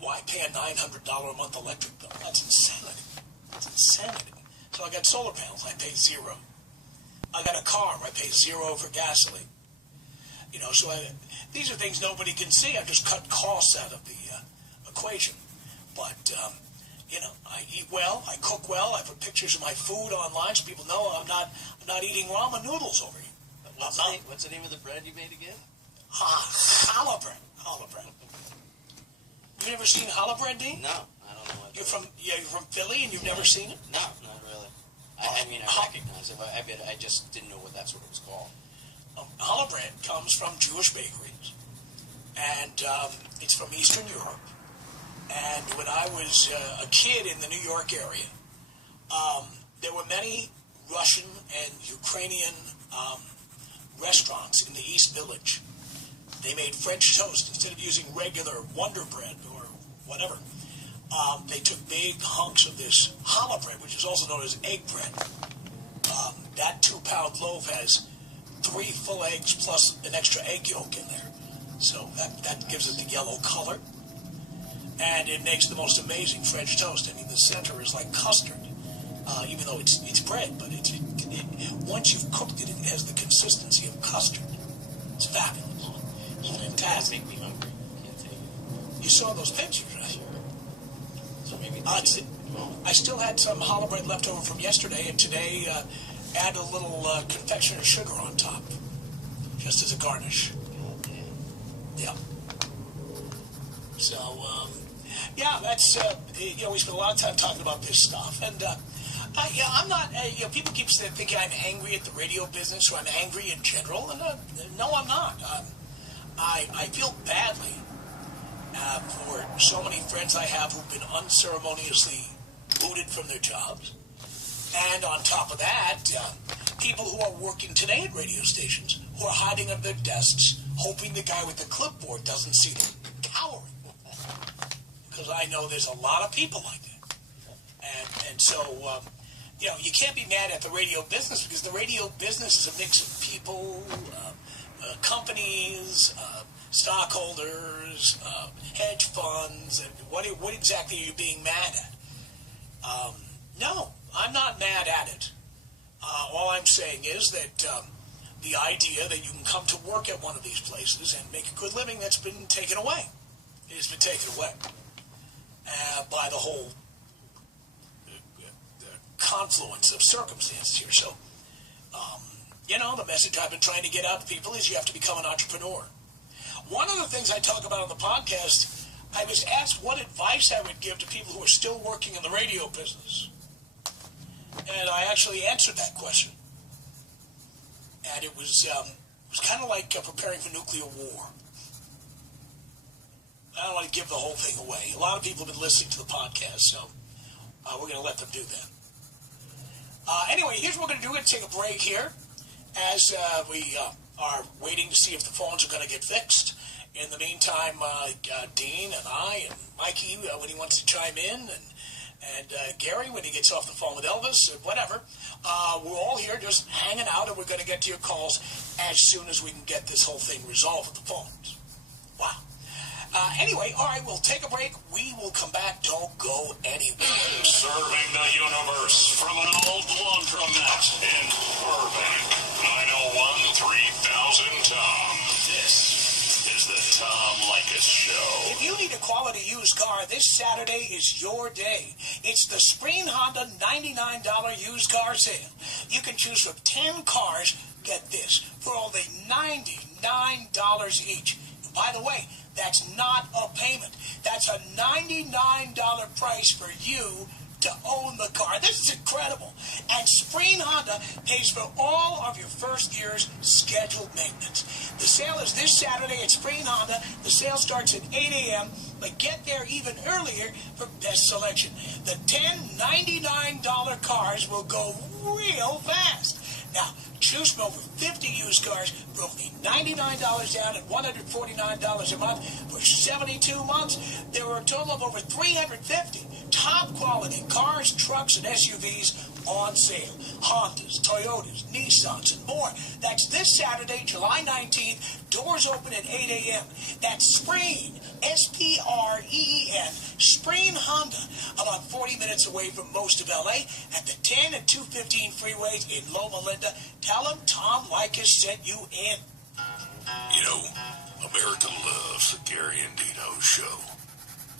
Why pay a $900 a month electric bill? That's insanity. That's insanity. So I got solar panels. I pay zero. I got a car. I pay zero for gasoline. So these are things nobody can see. I just cut costs out of the equation. But, I eat well. I cook well. I put pictures of my food online so people know I'm not eating ramen noodles over here. What's the name of the bread you made again? Challah bread. Challah bread. You've never seen challah bread, Dean? No, I don't know what you're from Philly and you've never seen it? No, not really. I recognize it, but I just didn't know that's what it was called. Challah bread comes from Jewish bakeries, and it's from Eastern Europe. And when I was a kid in the New York area, there were many Russian and Ukrainian restaurants in the East Village. They made French toast instead of using regular Wonder Bread or whatever. They took big hunks of this challah bread, which is also known as egg bread. That 2-pound loaf has 3 full eggs plus an extra egg yolk in there. So that gives it the yellow color. And it makes the most amazing French toast. I mean, the center is like custard, even though it's bread. But once you've cooked it, it has the consistency of custard. It's fabulous. It's fantastic. Make me hungry. Can't take it. You saw those pictures, right? Sure. So maybe I still had some challah bread left over from yesterday, and today add a little confectioner's sugar on top, just as a garnish. God damn. Yeah. So, that's, we spend a lot of time talking about this stuff. And, I'm not, people keep thinking I'm angry at the radio business or I'm angry in general. And, no, I'm not. I feel badly for so many friends I have who've been unceremoniously booted from their jobs. And on top of that, people who are working today at radio stations who are hiding under their desks, hoping the guy with the clipboard doesn't see them cowering. Because I know there's a lot of people like that. And so, you can't be mad at the radio business because the radio business is a mix of people, companies, stockholders, hedge funds, and what exactly are you being mad at? No, I'm not mad at it. All I'm saying is that the idea that you can come to work at one of these places and make a good living, that's been taken away. It has been taken away by the whole confluence of circumstances here. So, the message I've been trying to get out to people is you have to become an entrepreneur. One of the things I talk about on the podcast, I was asked what advice I would give to people who are still working in the radio business. And I actually answered that question. And it was kind of like preparing for nuclear war. I don't want to give the whole thing away. A lot of people have been listening to the podcast, so we're going to let them do that. Anyway, here's what we're going to do. We're going to take a break here as we are waiting to see if the phones are going to get fixed. In the meantime, Dean and I and Mikey, when he wants to chime in, and Gary, when he gets off the phone with Elvis, whatever, we're all here just hanging out, and we're going to get to your calls as soon as we can get this whole thing resolved with the phones. Wow. Anyway, all right, we'll take a break. We will come back. Don't go anywhere. Serving the universe from an old laundromat in Burbank. 901-3000 Tom. This is the Tom Leykis Show. If you need a quality used car, this Saturday is your day. It's the Spring Honda $99 used car sale. You can choose from 10 cars, get this, for only $99 each. And by the way, that's not a payment. That's a $99 price for you to own the car. This is incredible. And Spring Honda pays for all of your first year's scheduled maintenance. The sale is this Saturday at Spring Honda. The sale starts at 8 a.m., but get there even earlier for best selection. The 10 $99 cars will go real fast. Now, choose from over 50 used cars for only $99 down and $149 a month for 72 months. There are a total of over 350 top-quality cars, trucks, and SUVs on sale. Hondas, Toyotas, Nissans, and more. That's this Saturday, July 19th. Doors open at 8 a.m. That's Spring, S-P-R-E-E-N, Spreen Honda, about 40 minutes away from most of LA, at the 10 and 215 freeways in Loma Linda. Tell them Tom Likas sent you in. You know, America loves the Gary and Dino show,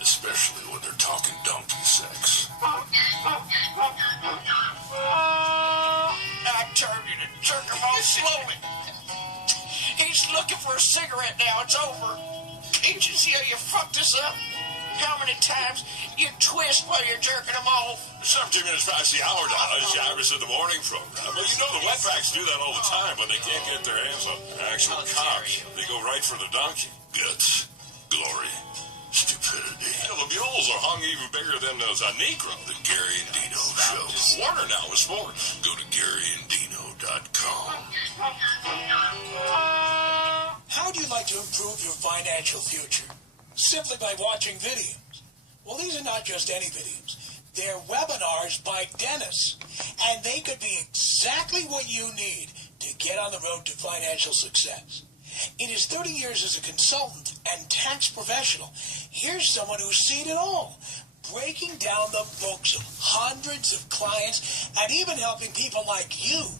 especially when they're talking donkey sex. I turned you to jerk him off slowly. He's looking for a cigarette now. It's over. Can't you see how you fucked us up? How many times you twist while you're jerking them off? 17 minutes past the hour now. It's the Iris in the Morning program. Well, you know the wetbacks do that all the time when they can't get their hands on actual cops. They go right for the donkey. Guts, glory, stupidity. You know, the mules are hung even bigger than those Negro. The Gary and Dino show. Warner now with sports. Go to GaryandDino.com. How do you like to improve your financial future? Simply by watching videos. Well, these are not just any videos. They're webinars by Dennis. And they could be exactly what you need to get on the road to financial success. In his 30 years as a consultant and tax professional, here's someone who's seen it all, breaking down the books of hundreds of clients and even helping people like you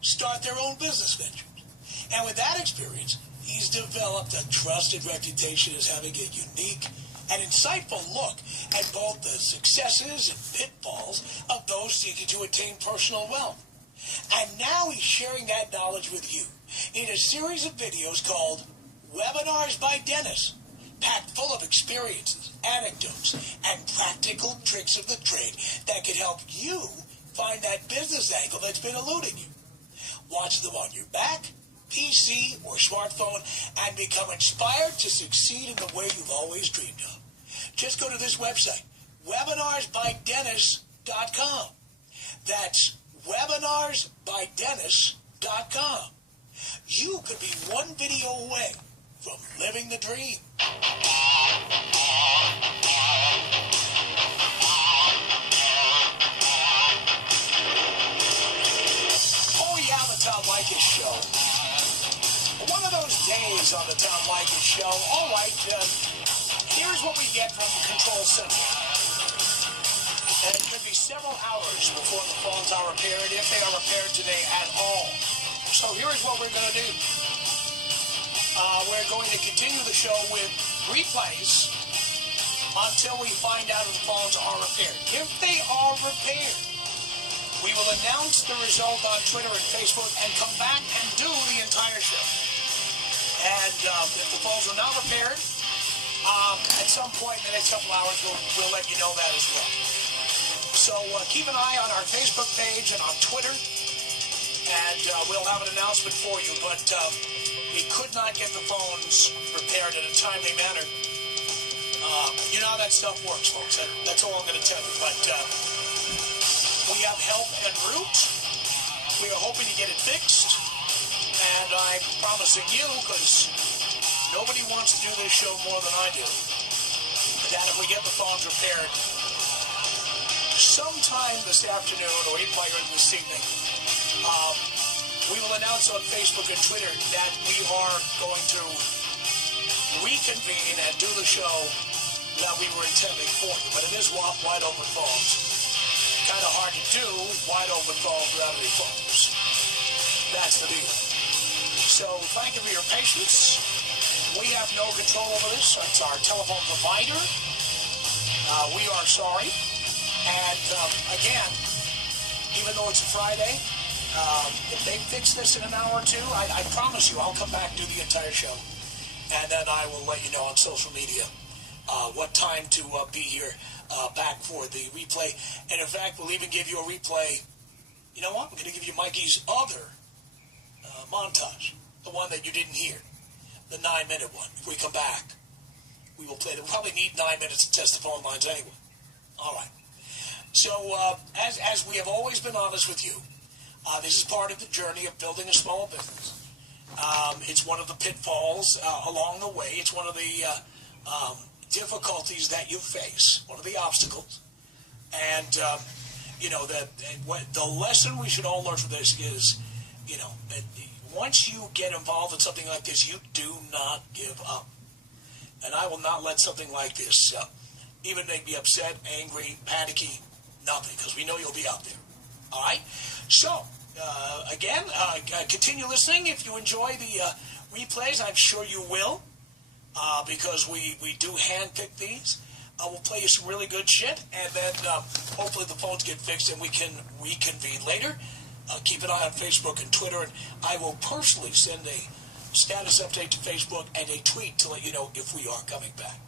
start their own business ventures. And with that experience, he's developed a trusted reputation as having a unique and insightful look at both the successes and pitfalls of those seeking to attain personal wealth. And now he's sharing that knowledge with you in a series of videos called Webinars by Dennis, packed full of experiences, anecdotes, and practical tricks of the trade that can help you find that business angle that's been eluding you. Watch them on your back, PC, or smartphone, and become inspired to succeed in the way you've always dreamed of. Just go to this website, webinarsbydennis.com. That's webinarsbydennis.com. You could be one video away from living the dream. Oh yeah, the Tom Likas Show. One of those days on the Tom Likas Show. All right, here's what we get from Control Center. And it could be several hours before the phones are repaired, if they are repaired today at all. So here's what we're going to do. We're going to continue the show with replays until we find out if the phones are repaired. If they are repaired, we will announce the result on Twitter and Facebook and come back and do the entire show. And if the phones are not repaired, at some point in the next couple hours, we'll let you know that as well. So keep an eye on our Facebook page and on Twitter, and we'll have an announcement for you. But we could not get the phones repaired in a timely manner. You know how that stuff works, folks. That's all I'm going to tell you. But we have help en route. We are hoping to get it fixed. And I'm promising you, because nobody wants to do this show more than I do, that if we get the phones repaired sometime this afternoon or even later this evening, we will announce on Facebook and Twitter that we are going to reconvene and do the show that we were intending for you. But it is wide open phones. Kind of hard to do wide open phones without any phones. That's the deal. So thank you for your patience. We have no control over this. It's our telephone provider. We are sorry. And again, even though it's a Friday, if they fix this in an hour or two, I promise you I'll come back and do the entire show. And then I will let you know on social media what time to be here back for the replay. And in fact, we'll even give you a replay. You know what? I'm going to give you Mikey's other montage, the one that you didn't hear, the 9-minute one. If we come back, we will play that. We'll probably need 9 minutes to test the phone lines anyway. All right. So as we have always been honest with you, this is part of the journey of building a small business. It's one of the pitfalls along the way. It's one of the difficulties that you face, one of the obstacles. And, the lesson we should all learn from this is, once you get involved in something like this, you do not give up. And I will not let something like this, even make me upset, angry, panicky, nothing, because we know you'll be out there. All right? So, again, continue listening. If you enjoy the replays, I'm sure you will, because we do handpick these. We'll play you some really good shit, and then hopefully the phones get fixed and we can reconvene later. Keep an eye on Facebook and Twitter, and I will personally send a status update to Facebook and a tweet to let you know if we are coming back.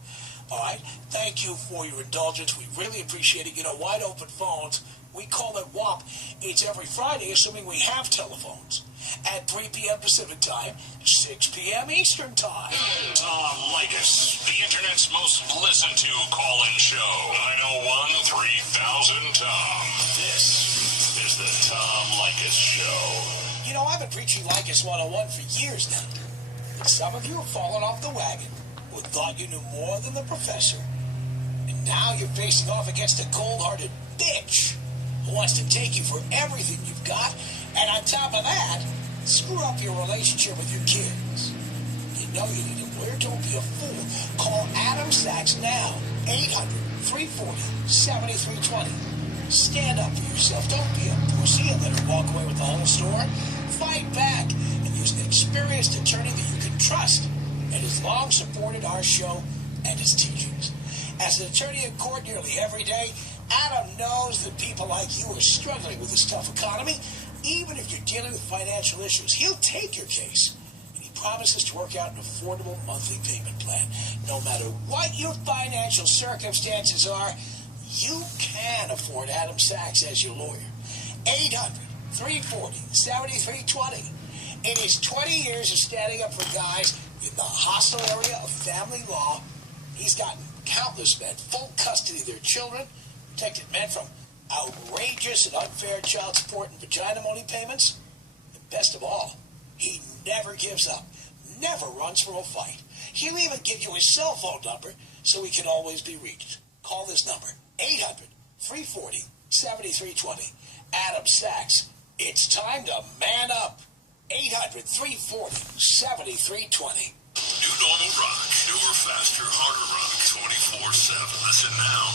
All right? Thank you for your indulgence. We really appreciate it. Wide open phones, we call it WAP. It's every Friday, assuming we have telephones, at 3 p.m. Pacific Time, 6 p.m. Eastern Time. Tom Leykis, the Internet's most listened to call-in show. 901-3000-TOM. This is the Tom Leykis Show. I've been preaching Leykis 101 for years now. But some of you have fallen off the wagon who thought you knew more than the professor. And now you're facing off against a cold-hearted bitch who wants to take you for everything you've got, and on top of that, screw up your relationship with your kids. You know you need a lawyer. Don't be a fool. Call Adam Sachs now. 800-340-7320. Stand up for yourself. Don't be a pussy and let her walk away with the whole store. Fight back and use an experienced attorney that you can trust and has long supported our show and its teachings. As an attorney in court nearly every day, Adam knows that people like you are struggling with this tough economy. Even if you're dealing with financial issues, he'll take your case. And he promises to work out an affordable monthly payment plan. No matter what your financial circumstances are, you can afford Adam Sachs as your lawyer. 800-340-7320. In his 20 years of standing up for guys in the hostile area of family law, he's gotten countless men full custody of their children, protected men from outrageous and unfair child support and vagina money payments. And best of all, he never gives up, never runs from a fight. He'll even give you his cell phone number so he can always be reached. Call this number, 800-340-7320. Adam Sachs, it's time to man up. 800-340-7320. New Normal Rock. Newer, faster, harder rock. 24/7. Listen now.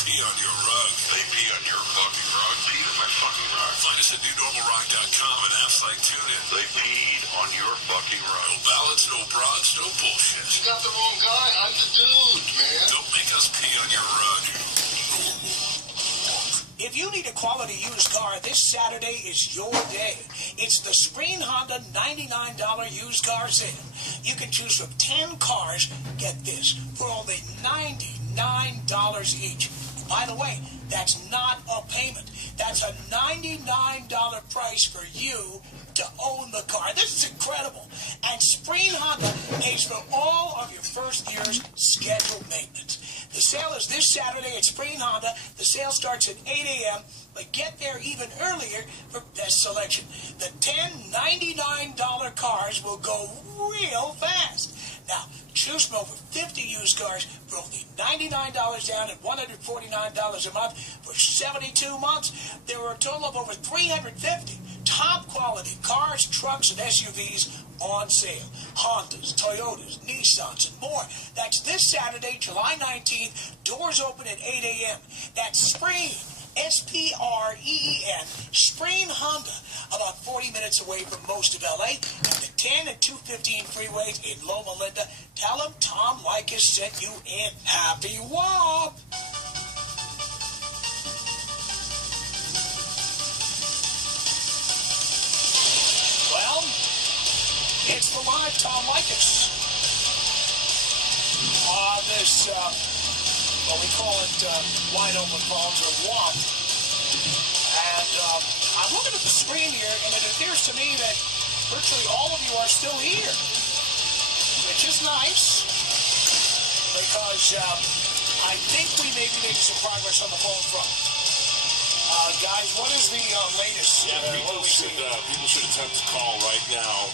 Pee on your rug. They pee on your fucking rug. Pee on my fucking rug. Find us at newnormalrock.com and apps like TuneIn. They peed on your fucking rug. No ballads, no broads, no bullshit. You got the wrong guy. I'm the dude, man. Don't make us pee on your rug. If you need a quality used car, this Saturday is your day. It's the Spreen Honda $99 used car sale. You can choose from 10 cars, get this, for only $99 each. By the way, that's not a payment. That's a $99 price for you to own the car. This is incredible. And Spreen Honda pays for all of your first year's scheduled maintenance. The sale is this Saturday at Spreen Honda. The sale starts at 8 a.m., but get there even earlier for best selection. The 10 $99 cars will go real fast. Now, choose from over 50 used cars for only $99 down and $149 a month for 72 months. There are a total of over 350 top-quality cars, trucks, and SUVs on sale. Hondas, Toyotas, Nissans, and more. That's this Saturday, July 19th. Doors open at 8 a.m. That's Spreen, S-P-R-E-E-N, Spreen Honda, about 40 minutes away from most of L.A. and the 10 and 215 freeways in Loma Linda. Tell them Tom Leykis sent you in. Happy WAP! Well, it's the live Tom Leykis. This, we call it wide open phones or WAP. And I'm looking at the screen here, and it appears to me that virtually all of you are still here, which is nice, because I think we may be making some progress on the phone front. Guys, what is the latest? People should attempt to call right now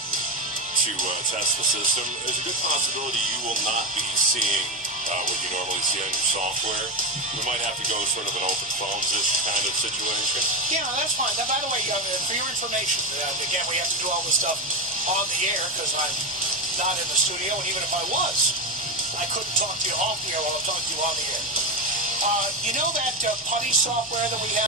to test the system. There's a good possibility you will not be seeing what you normally see on your software. We might have to go sort of an open phones-ish kind of situation. Yeah, that's fine. Now, by the way, for your information, again, we have to do all this stuff on the air because I'm not in the studio, and even if I was, I couldn't talk to you off the air while I'm talking to you on the air. You know that putty software that we have?